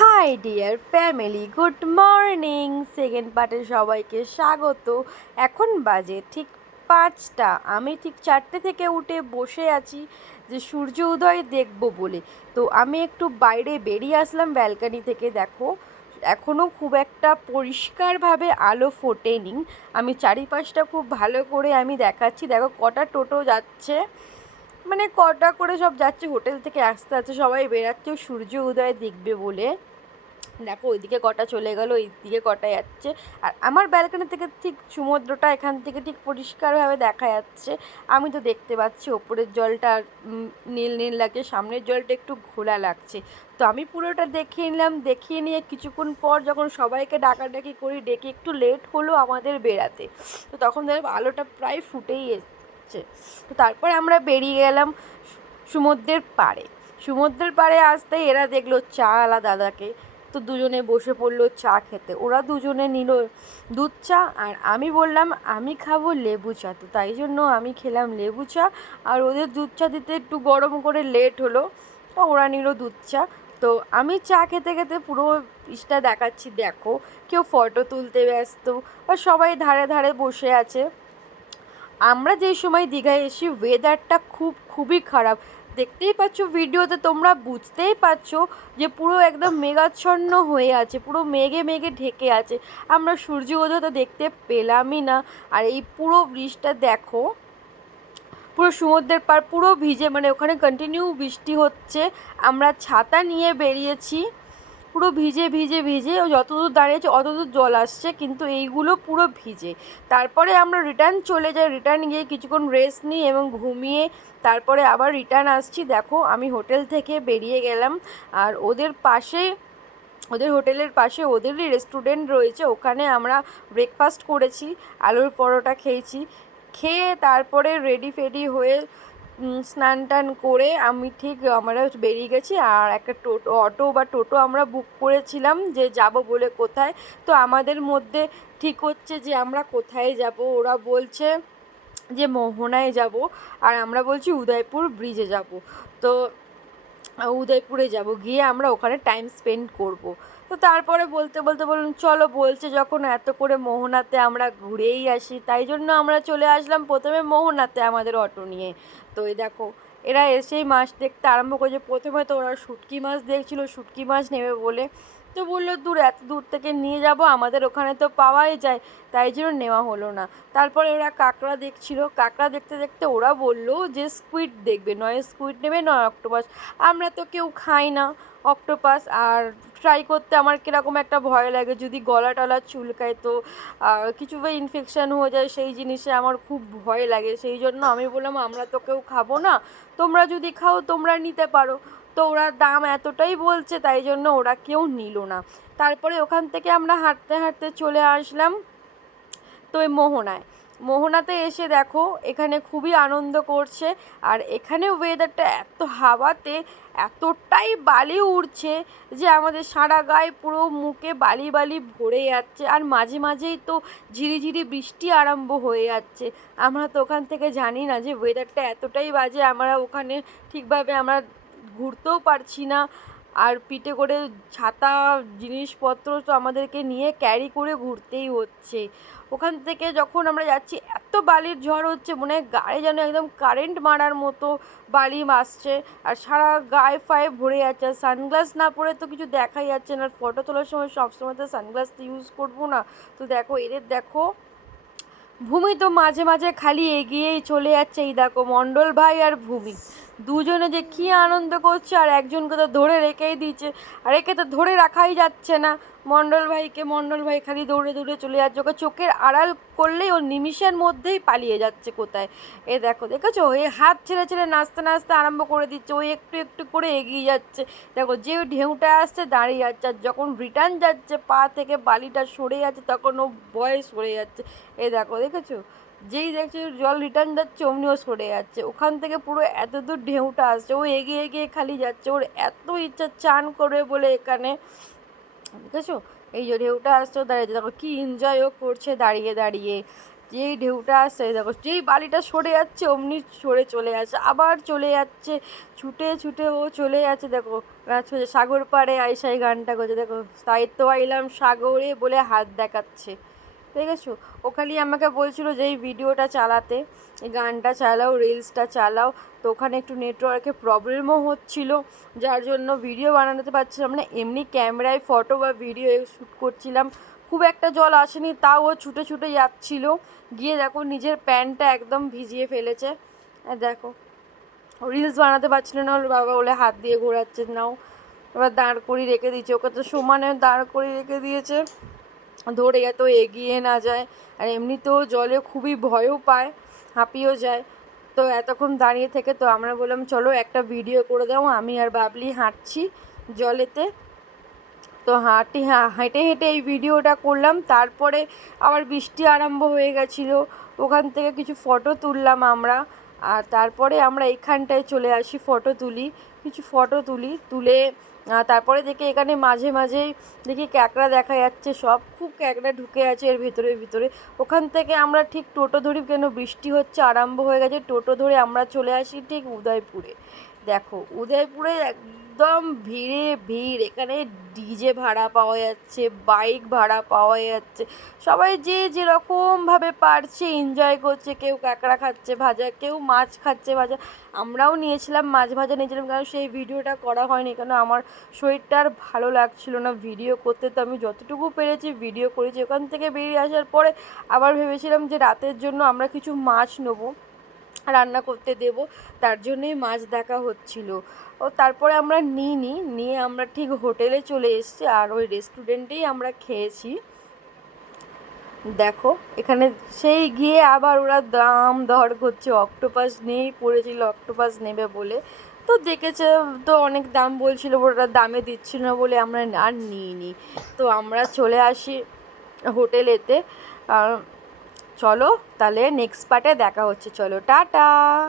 Hi dear family good morning second পার্টে সবাইকে স্বাগত। এখন বাজে ঠিক পাঁচটা। আমি ঠিক চারটে থেকে উঠে বসে আছি যে সূর্য উদয় দেখব বলে। তো আমি একটু বাইরে বেরিয়ে আসলাম ব্যালকানি থেকে, দেখো। এখনও খুব একটা পরিষ্কারভাবে আলো ফোটেনি। আমি চারিপাশটা খুব ভালো করে আমি দেখাচ্ছি। দেখো, কটা টোটো যাচ্ছে। মানে কটা করে সব যাচ্ছে, হোটেল থেকে আসতে আসতে সবাই বেরাচ্ছে, সূর্য উদয় দেখবে বলে। দেখো, ওইদিকে কটা চলে গেল দিকে কটা যাচ্ছে। আর আমার ব্যালকনি থেকে ঠিক সমুদ্রটা এখান থেকে ঠিক পরিষ্কারভাবে দেখা যাচ্ছে। আমি তো দেখতে পাচ্ছি, ওপরের জলটা নীল নীল লাগছে, সামনের জলটা একটু ঘোলা লাগছে। তো আমি পুরোটা দেখিয়ে নিলাম, দেখিয়ে নিয়ে কিছুক্ষণ পর যখন সবাইকে ডাকাডাকি করি, ডেকে একটু লেট হলো আমাদের বেড়াতে। তো তখন ধরো আলোটা প্রায় ফুটেই এসছে। তো তারপরে আমরা বেরিয়ে গেলাম সমুদ্রের পাড়ে। সমুদ্রের পাড়ে আসতে এরা দেখল চা আলা দাদাকে। তো দুজনে বসে পড়ল চা খেতে। ওরা দুজনে নিল দুধ চা আর আমি বললাম, আমি খাব লেবু চা। তো তাই জন্য আমি খেলাম লেবু চা আর ওদের দুধ চা দিতে একটু গরম করে লেট হলো। তো ওরা নিল দুধ চা। তো আমি চা খেতে খেতে পুরো ইসটা দেখাচ্ছি, দেখো, কেউ ফটো তুলতে ব্যস্ত আর সবাই ধারে ধারে বসে আছে। আমরা যে সময় দীঘায় এসি ওয়েদারটা খুব, খুবই খারাপ। দেখতেই পাচ্ছ ভিডিওতে তোমরা বুঝতেই পারছ যে পুরো একদম মেঘাচ্ছন্ন হয়ে আছে, পুরো মেঘে মেঘে ঢেকে আছে। আমরা সূর্য উদয় তো দেখতে পেলামই না। আর এই পুরো ব্রিজটা দেখো, পুরো সমুদ্রের পার পুরো ভিজে মানে ওখানে কন্টিনিউ বৃষ্টি হচ্ছে। আমরা ছাতা নিয়ে বেরিয়েছি। পুরো ভিজে ভিজে ভিজে ও যতদূর দাঁড়িয়েছে অতদূর জল আসছে, কিন্তু এইগুলো পুরো ভিজে। তারপরে আমরা রিটার্ন চলে যাই রিটার্ন গিয়ে কিছুক্ষণ রেস্ট নিই এবং ঘুমিয়ে তারপরে আবার রিটার্ন আসছি। দেখো, আমি হোটেল থেকে বেরিয়ে গেলাম আর ওদের পাশে, ওদের হোটেলের পাশে ওদেরই রেস্টুরেন্ট রয়েছে। ওখানে আমরা ব্রেকফাস্ট করেছি, আলুর পরোটা খেয়েছি। খেয়ে তারপরে রেডি ফেডি হয়ে স্নান টান করে আমি ঠিক, আমরা বেরিয়ে গেছি আর একটা টোটো, অটো বা টোটো আমরা বুক করেছিলাম যে যাব বলে কোথায়। তো আমাদের মধ্যে ঠিক হচ্ছে যে আমরা কোথায় যাব? ওরা বলছে যে মোহনায় যাব। আর আমরা বলছি উদয়পুর ব্রিজে যাব। তো উদয়পুরে যাব, গিয়ে আমরা ওখানে টাইম স্পেন্ড করব। তো তারপরে বলতে বলতে বলুন, চলো বলছে যখন এত করে মোহনাতে আমরা ঘুরেই আসি, তাই জন্য আমরা চলে আসলাম প্রথমে মোহনাতে আমাদের অটো নিয়ে। তো এই দেখো, এরা এসেই মাছ দেখতে আরম্ভ করেছে। প্রথমে তো ওরা শুটকি মাছ দেখছিল, শুটকি মাছ নেবে বলে। তো বলল দূর এত দূর থেকে নিয়ে যাব আমাদের ওখানে তো পাওয়াই যায়। তাই জন্য নেওয়া হলো না। তারপরে ওরা কাঁকড়া দেখছিল। কাঁকড়া দেখতে দেখতে ওরা বলল যে স্কুইড দেখবে। নয় স্কুইড নেবে নয় অক্টোপাস আমরা তো কেউ খাই না অক্টোপাস আর ট্রাই করতে আমার কীরকম একটা ভয় লাগে। যদি গলা টলা চুলকায় তো আহ, কিছু বা ইনফেকশান হয়ে যায় সেই জিনিসে আমার খুব ভয় লাগে। সেই জন্য আমি বললাম আমরা তো কেউ খাব না। তোমরা যদি খাও তোমরা নিতে পারো। তো ওরা দাম এতটাই বলছে, তাই জন্য ওরা কেউ নিল না। তারপরে ওখান থেকে আমরা হাঁটতে হাঁটতে চলে আসলাম তো মোহনায়। মোহনাতে এসে দেখো, এখানে খুবই আনন্দ করছে। আর এখানে ওয়েদারটা এত হাওয়াতে এতটাই বালি উড়ছে যে আমাদের সারা গায়ে পুরো মুখে বালি বালি ভরে যাচ্ছে। আর মাঝে মাঝেই তো ঝিরিঝিরি বৃষ্টি আরম্ভ হয়ে যাচ্ছে। আমরা তো ওখান থেকে জানি না যে ওয়েদারটা এতটাই বাজে, আমরা ওখানে ঠিকভাবে আমরা ঘুরতেও পারছি না। আর পিঠে করে ছাতা, জিনিসপত্র তো আমাদেরকে নিয়ে ক্যারি করে ঘুরতেই হচ্ছে। ওখান থেকে যখন আমরা যাচ্ছি, এত বালির ঝড় হচ্ছে, মনে হয় গায়ে যেন একদম কারেন্ট মারার মতো বালি আসছে আর সারা গায়ে ফায়ে ভরে যাচ্ছে। আর সানগ্লাস না পরে তো কিছু দেখাই যাচ্ছে না। আর ফটো তোলার সময় সবসময় তো সানগ্লাস তো ইউজ করব না। তো দেখো, এদের দেখো, ভূমি তো মাঝে মাঝে খালি এগিয়েই চলে যাচ্ছে। এই দেখো, মণ্ডল ভাই আর ভূমি। দুজনে যে কী আনন্দ করছে, আর একজনকে তো ধরে রেখেই দিচ্ছে আর একে তো ধরে রাখাই যাচ্ছে না। মণ্ডল ভাইকে, মণ্ডল ভাই খালি দৌড়ে দৌড়ে চলে যাচ্ছে। ওকে চোখের আড়াল করলেই ও নিমিষের মধ্যেই পালিয়ে যাচ্ছে কোথায়? এ দেখো, দেখেছ? এ হাত ছেড়ে ছেড়ে নাচতে নাচতে আরম্ভ করে দিচ্ছে। ওই একটু একটু করে এগিয়ে যাচ্ছে। দেখো, যে ঢেউটা আসছে দাঁড়িয়ে যাচ্ছে আর যখন রিটার্ন যাচ্ছে, পা থেকে বালিটা সরে যাচ্ছে, তখন ও বয়স সরে যাচ্ছে। এ দেখো, দেখেছ? যেই দেখছে জল রিটার্ন যাচ্ছে, অমনিও সরে যাচ্ছে। ওখান থেকে পুরো এত দূর ঢেউটা আসছে, ও এগিয়ে এগিয়ে খালি যাচ্ছে। ওর এত ইচ্ছা চান করবে বলে এখানে। দেখেছ এই যে ঢেউটা আসছে দাঁড়িয়ে দেখো কি এনজয়ও করছে দাঁড়িয়ে দাঁড়িয়ে। যেই ঢেউটা আসছে, দেখো যেই বালিটা সরে যাচ্ছে, অমনি সরে চলে যাচ্ছে আবার চলে যাচ্ছে, ছুটে ছুটে ও চলে যাচ্ছে। দেখো সাগর পাড়ে আইসা এই গানটা করছে। দেখো তাই তো আইলাম সাগরে বলে হাত দেখাচ্ছে। দেখেছ? ও খালি আমাকে বলছিলো যে, এই ভিডিওটা চালাতে গানটা চালাও রিলসটা চালাও। তো ওখানে একটু নেটওয়ার্কের প্রবলেমও হচ্ছিল, যার জন্য ভিডিও বানাতে পারছিলাম না। এমনি ক্যামেরায় ফটো বা ভিডিও শ্যুট করছিলাম। খুব একটা জল আসেনি, তাও ও ছুটে ছুটে যাচ্ছিল। গিয়ে দেখো, নিজের প্যান্টটা একদম ভিজিয়ে ফেলেছে। দেখো রিলস বানাতে পারছিল না ওর বাবা বলে, হাত দিয়ে ঘোরাচ্ছে, নাও। এবার দাঁড় করিয়ে রেখে দিয়েছে। ওকে তো সমানে দাঁড় করিয়ে রেখে দিয়েছে। ধরে এত এগিয়ে না যায় আর এমনিতেও জলে খুবই ভয়ও পায়, হাঁপিয়েও যায়। তো এতক্ষণ দাঁড়িয়ে থেকে তো আমরা বললাম, চলো একটা ভিডিও করে দাও আমি আর বাবলি হাঁটছি জলেতে। তো হাঁটি, হেঁটে হেঁটে এই ভিডিওটা করলাম, তারপরে আবার বৃষ্টি আরম্ভ হয়ে গেছিল। ওখান থেকে কিছু ফটো তুললাম আমরা, আর তারপরে আমরা এইখানটায় চলে আসি ফটো তুলি। কিছু ফটো তুলি, তুলে তারপরে দেখি এখানে মাঝে মাঝেই দেখি ক্যাকড়া দেখা যাচ্ছে, সব খুব ক্যাকড়া ঢুকে আছে এর ভিতরে ভিতরে। ওখান থেকে আমরা ঠিক টোটো ধরি, কেন বৃষ্টি হচ্ছে, আরম্ভ হয়ে গেছে। টোটো ধরে আমরা চলে আসি ঠিক উদয়পুরে। দেখো, উদয়পুরে একদম ভিড়ে ভিড়। এখানে ডিজে ভাড়া পাওয়া যাচ্ছে, বাইক ভাড়া পাওয়া যাচ্ছে। সবাই যে যেরকমভাবে পারছে এনজয় করছে। কেউ কাঁকড়া খাচ্ছে ভাজা, কেউ মাছ খাচ্ছে ভাজা। আমরাও নিয়েছিলাম মাছ ভাজা নিয়েছিলাম কারণ সেই ভিডিওটা করা হয়নি কেন আমার শরীরটা আর ভালো লাগছিল না। ভিডিও করতে তো আমি যতটুকু পেরেছি ভিডিও করেছি। ওখান থেকে বেরিয়ে আসার পরে আবার ভেবেছিলাম যে রাতের জন্য আমরা কিছু মাছ নেব। রান্না করতে দেব, তার জন্যই মাছ দেখা হচ্ছিল। ও তারপরে আমরা নিইনি, নিয়ে আমরা ঠিক হোটেলে চলে এসেছি আর ওই রেস্টুরেন্টেই আমরা খেয়েছি। দেখো, এখানে সেই গিয়ে আবার ওরা দাম দর করছে, অক্টোপাস নিয়েই পড়েছিল, অক্টোপাস নেবে বলে। তো দেখেছে, তো অনেক দাম বলছিল, ওরা দামে দিচ্ছিল না বলে আমরা আর নিইনি। তো আমরা চলে আসি হোটেলেতে আর চলো তাহলে নেক্সট পার্টে দেখা হচ্ছে। চলো টাটা!